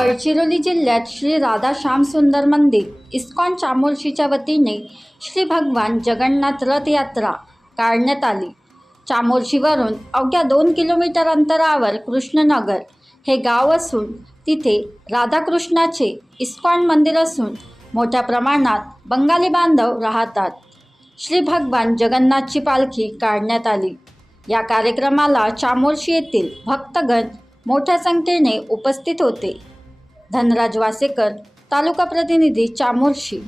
गडचिरोली जिल्ह्यात श्री राधा श्याम सुंदर मंदिर इस्कॉन चामोर्शीच्या वतीने श्री भगवान जगन्नाथ रथ यात्रा काढण्यात आली। चामोर्शीवरून अवघ्या 2 किलोमीटर अंतरावर कृष्णनगर हे गाव असून तिथे राधाकृष्णाचे इस्कॉन मंदिर असून मोठ्या प्रमाणात बंगाली बांधव राहतात। श्री भगवान जगन्नाथची पालखी काढण्यात आली। या कार्यक्रमाला चामोर्शी येथील भक्तगण मोठ्या संख्येने उपस्थित होते। धनराज वासेकर, तालुका प्रतिनिधी, चामोर्शी।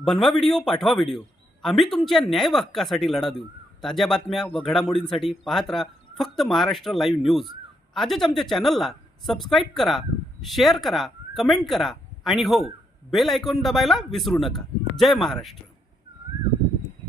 बनवा व्हिडिओ, पाठवा व्हिडिओ, आम्ही तुमच्या न्याय हक्कासाठी लढा देऊ। ताज्या बातम्या व घडामोडींसाठी पाहत राहा फक्त महाराष्ट्र लाईव्ह न्यूज। आजच आमच्या चॅनलला सबस्क्राईब करा, शेअर करा, कमेंट करा आणि हो, बेल आयकॉन दबायला विसरू नका। जय महाराष्ट्र।